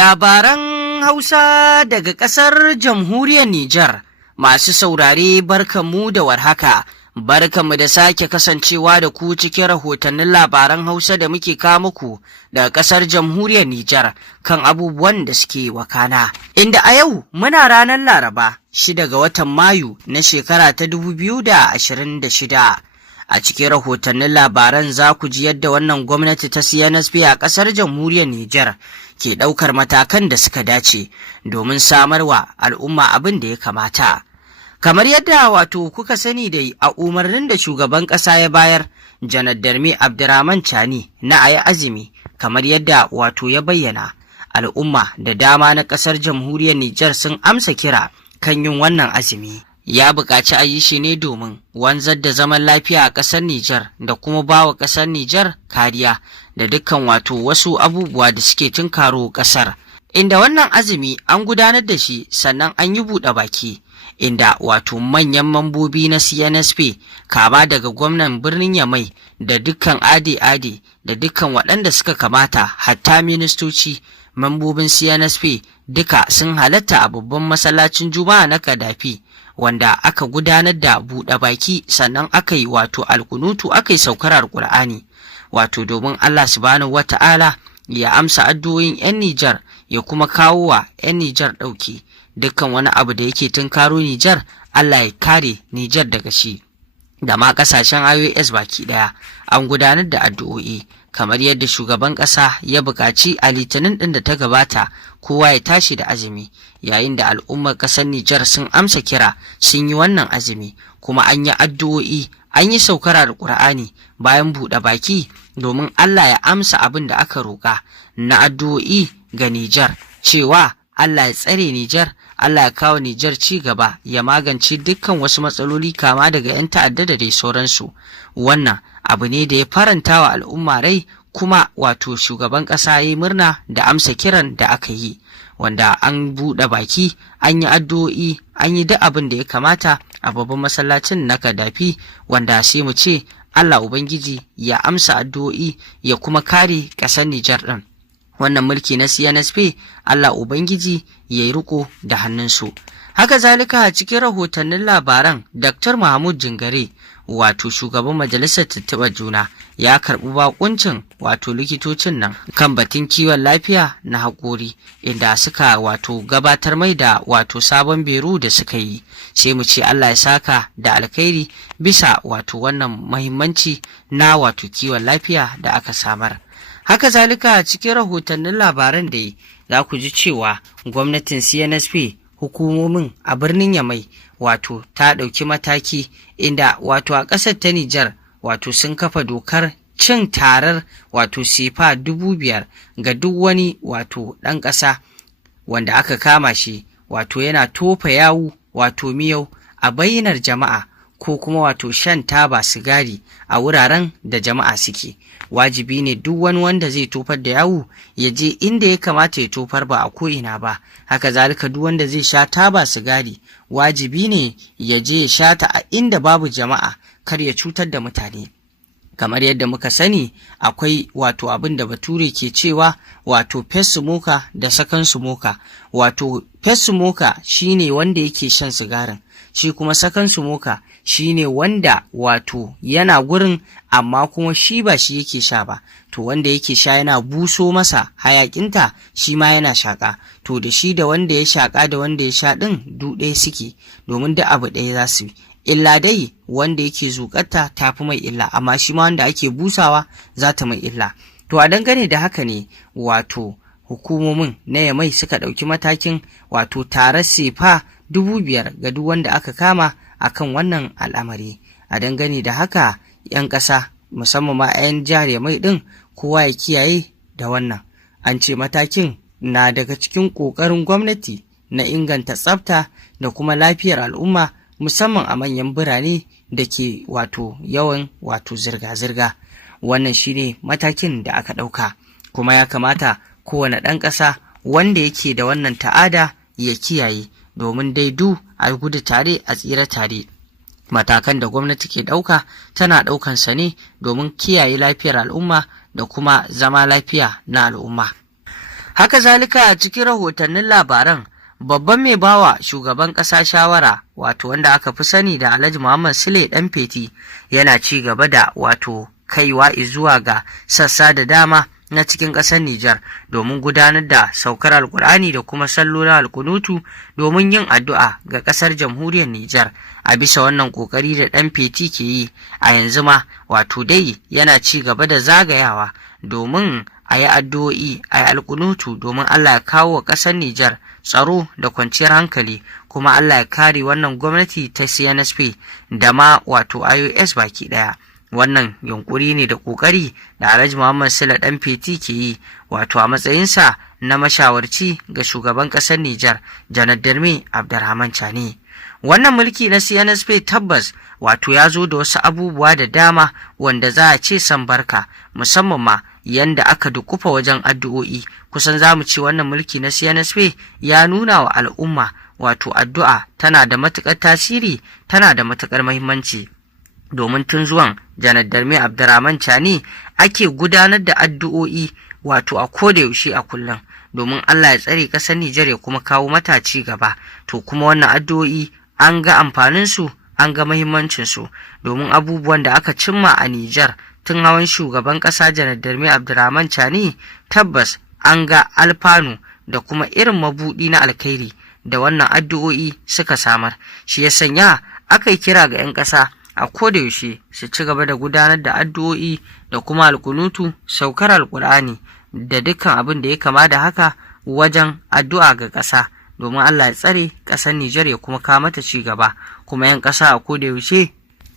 Labaran Hausa daga ƙasar Jamhuriyar Nijar. Masu saurare barkanmu da warhaka, barkanmu da sake kasancewa da ku cikin rahotannin labaran Hausa da muke kawo muku daga ƙasar Jamhuriyar Nijar kan abubuwan da suke wakana. Inda a yau muna ranar Laraba 6 ga watan Mayu na shekara ta 2026. A cikin rahotannin labaran za ku ji yadda wannan gwamnati ta CNSP a ƙasar Jamhuriyar Nijar ke ɗaukar matakan da suka dace domin samarwa al'umma abin da ya kamata. Kamar yadda kuka sani da a umarnin da shugaban ƙasa ya bayar, Janar Darmi Abdurrahman Chani na ayi azumi, kamar yadda ya bayyana, al'umma da dama na ƙasar Jamhuriyar Nijar sun amsa kira kan yin wannan azumi. Ya buƙaci a yi shi ne domin wanzar da zaman lafiya a ƙasar Nijar da kuma ba wa ƙasar Nijar kariya da dukkan wasu abubuwa da suke tunkaro ƙasar. Inda wannan azumi an gudanar da shi sannan an yi buɗe baki, inda manyan mambobi na CNSP kama daga gwamnan birnin Yamai da dukkan ade-ade da dukkan waɗanda suka kamata, hatta ministoci, mambobin CNSP duka sun halatta a babban masallacin Juma'a na Kadafi, wanda aka gudanar da buɗe baki sannan aka yi alkunutu, aka yi saukar Alƙur'ani domin Allah subhanahu wata'ala ya amsa addu'o'in 'yan Nijar ya kuma kawo wa 'yan Nijar ɗauki dukkan wani abu da yake tunkaro Nijar. Allah ya kare Nijar daga shi da ma ƙasashen IOS baki ɗaya. An gudanar da addu'o'i kamar yadda shugaban ƙasa ya buƙaci a Litinin ɗin da ta gabata kowa ya tashi da azumi, yayin da al'ummar ƙasar Nijar sun amsa kira sun yi wannan azumi, kuma an yi addu'o'i, an yi saukar Alƙur'ani bayan buɗe baki domin Allah ya amsa abin da aka roƙa na addu'o'i ga Nijar, cewa Allah ya tsare Nijar, Allah ya kawo Nijar ci gaba, ya magance dukkan wasu matsaloli kama daga 'yan ta'adda da dai sauransu. Wannan abu ne da ya faranta wa al'umma rai, kuma shugaban ƙasa ya yi murna da amsa kiran da aka yi, wanda an buɗe baki, an yi addu'o'i, an yi duk abin da ya kamata a babban masallacin na Kadafi, wanda sai mu ce Allah Ubangiji ya amsa addu'o'i ya kuma kare ƙasar Nijar ɗin. Wannan mulki na CNSP Allah Ubangiji ya yi riko da hannunsu. Haka zalika a cikin rahotannin labaran, Dr. Mahmud Jingare, shugaban majalisar tuntuɓar juna, ya karɓi bakuncin likitocin nan kan batun kiwon lafiya na haƙori, inda suka gabatar mai da sabon biro da suka yi. Sai mu ce Allah ya saka da alkhairi bisa wannan mahimmanci na kiwon lafiya da aka samar. Haka zalika a cikin rahotannin labaran da za ku ji cewa gwamnatin CNSP, hukumomin a birnin Yamai ta ɗauki mataki, inda a ƙasar ta Nijar sun kafa dokar cin tarar sefa 5,000 ga duk wani ɗan ƙasa wanda aka kama shi yana tofa yawu miyau a bayyanar jama'a, ko kuma shan taba sigari a wuraren da jama'a suke. Wajibi ne duk wani wanda zai tofar da yawu ya je inda ya kamata ya tofar, ba a ko'ina ba. Haka zalika duk wanda zai sha taba sigari wajibi ne ya je ya sha ta a inda babu jama'a, kar ya cutar da mutane. Kamar yadda muka sani, akwai abin da bature ke cewa first smoker da second smoker. First smoker shine wanda yake shan sigarin, shi kuma second smoker shine wanda yana gurin amma kuma shi ba shi yake sha ba, to wanda yake sha yana buso masa hayakinta, shi ma yana shaka, to da shi da wanda ya shaka da wanda ya sha din duk ɗaya suke, domin duk abu ɗaya za su yi. Illa dai wanda yake zuƙarta ta fi mai illa, amma shi ma wanda ake busawa za ta mai illa. To a dangane da haka ne hukumomin na Yamai suka ɗauki matakin tarar sefa 5,000 ga duk wanda aka kama akan wannan al'amari. A dangane da haka 'yan ƙasa, musamman ma 'yan jihar Yamai ɗin, kowa ya kiyaye da wannan. An ce matakin na daga cikin ƙoƙarin gwamnati na inganta tsafta da kuma lafiyar al'umma, musamman a manyan birane da ke yawan zirga-zirga. Wannan shine matakin da aka ɗauka, kuma ya kamata kowane ɗan ƙasa wanda yake da wannan ta'ada ya kiyaye, domin dai a gudu tare a tsira tare. Matakan da gwamnati ke ɗauka tana ɗaukansa ne domin kiyaye lafiyar al'umma da kuma zama lafiya na al'umma. Haka zalika a cikin rahotannin labaran, babban mai bawa shugaban ƙasa shawara wato wanda aka fi sani da Alhaji Muhammad Sule Ɗanfeti yana ci gaba da wato kaiwa zuwa ga sassa da dama na cikin ƙasar Nijar domin gudanar da saukar Alƙur'ani da kuma sallolin alkunutu domin yin addu'a ga ƙasar jamhuriyar Nijar a bisa wannan ƙoƙari da Ɗanfeti ke yi a yanzu ma wato dai yana ci gaba da zagayawa domin a yi addu'o'i a yi alkunutu domin Allah ya kawo wa ƙasar Nijar tsaro da kwanciyar hankali kuma Allah ya kare wannan gwamnati ta CNSP da ma wato IOS baki ɗaya. Wannan yunkuri ne da ƙoƙari da Alhaji Muhammad Sule Ɗanfeti ke yi wato a matsayinsa na mashawarci ga shugaban ƙasar Nijar Janar Darme Abdurrahman Chani. Wannan mulki na CNSP tabbas wato ya zo da wasu abubuwa da dama wanda za a ce san barka, musamman ma yanda aka dukufa wajen addu'o'i. Kusan za mu ce wannan mulki na CNSP ya nuna wa al'umma wato addu'a tana da matuƙar tasiri, tana da matuƙar muhimmanci. Domin tun zuwan Janar Darme Abdurrahman Chani ake gudanar da addu'o'i wato a koda yaushe a kullum domin Allah ya tsare ƙasar Nijar ya kuma kawo mata ci gaba. To kuma wannan addu'o'i an ga amfaninsu, an ga muhimmancinsu domin abubuwan da aka cimma a Nijar tun hawan shugaban ƙasa Janar Darme Abdurrahman Chani tabbas an ga alfanu da kuma irin mabuɗi na alkhairi da wannan addu'o'i suka samar. Shi ya sanya aka yi kira ga 'yan ƙasa a kodayaushe su ci gaba da gudanar da addu'o'i da kuma alkunutu, saukar Alƙur'ani da dukkan abin da ya kama da haka wajen addu'a ga ƙasa domin Allah ya tsare ƙasar Nijar ya kuma kawo mata ci gaba. Kuma 'yan ƙasa a kodayaushe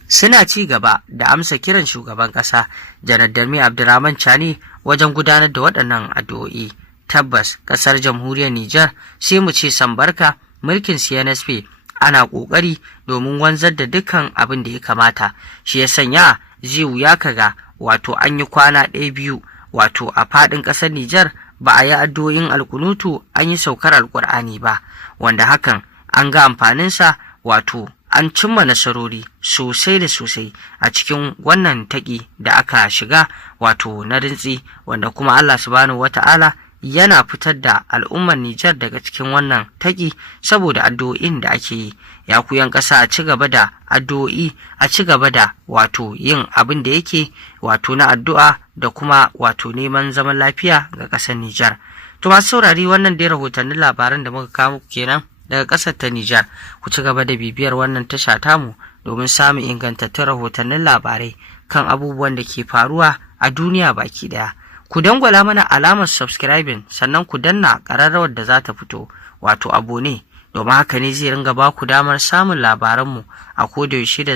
suna ci gaba da amsa kiran shugaban ƙasa Janar Darme Abdurrahman Chani wajen gudanar da waɗannan addu'o'i. Tabbas ƙasar jamhuriyar Nijar sai mu ce sambarka, mulkin CNSP ana ƙoƙari domin wanzar da dukkan abin da ya kamata. Shi ya sanya zai wuya kaga wato an yi kwana ɗaya biyu wato a faɗin ƙasar Nijar ba a yi addu'o'in alkunutu an yi saukar Alƙur'ani ba, wanda hakan an ga amfaninsa wato an cimma nasarori sosai da sosai a cikin wannan taƙi da aka shiga wato na rintsi, wanda kuma Allah subhanahu wata'ala yana fitar da al'ummar Nijar daga cikin wannan taƙi saboda addu'o'in da ake yi. Ya ku 'yan ƙasa a ci gaba da addu'o'i, a ci gaba da wato yin abin da yake wato na addu'a da kuma wato neman zaman lafiya ga ƙasar Nijar. To masu saurari, wannan dai rahotannin labaran da muka kawo muku kenan daga ƙasar ta Nijar. Ku ci gaba da bibiyar wannan tasha tamu domin samun ingantattun rahotannin labarai kan abubuwan da ke faruwa a duniya baki ɗaya. Ku dangwala mana alamar subscribing sannan ku danna ƙararrawar da za ta fito wato abone, domin haka ne zai ringa ba ku damar samun labaranmu a kodayaushe da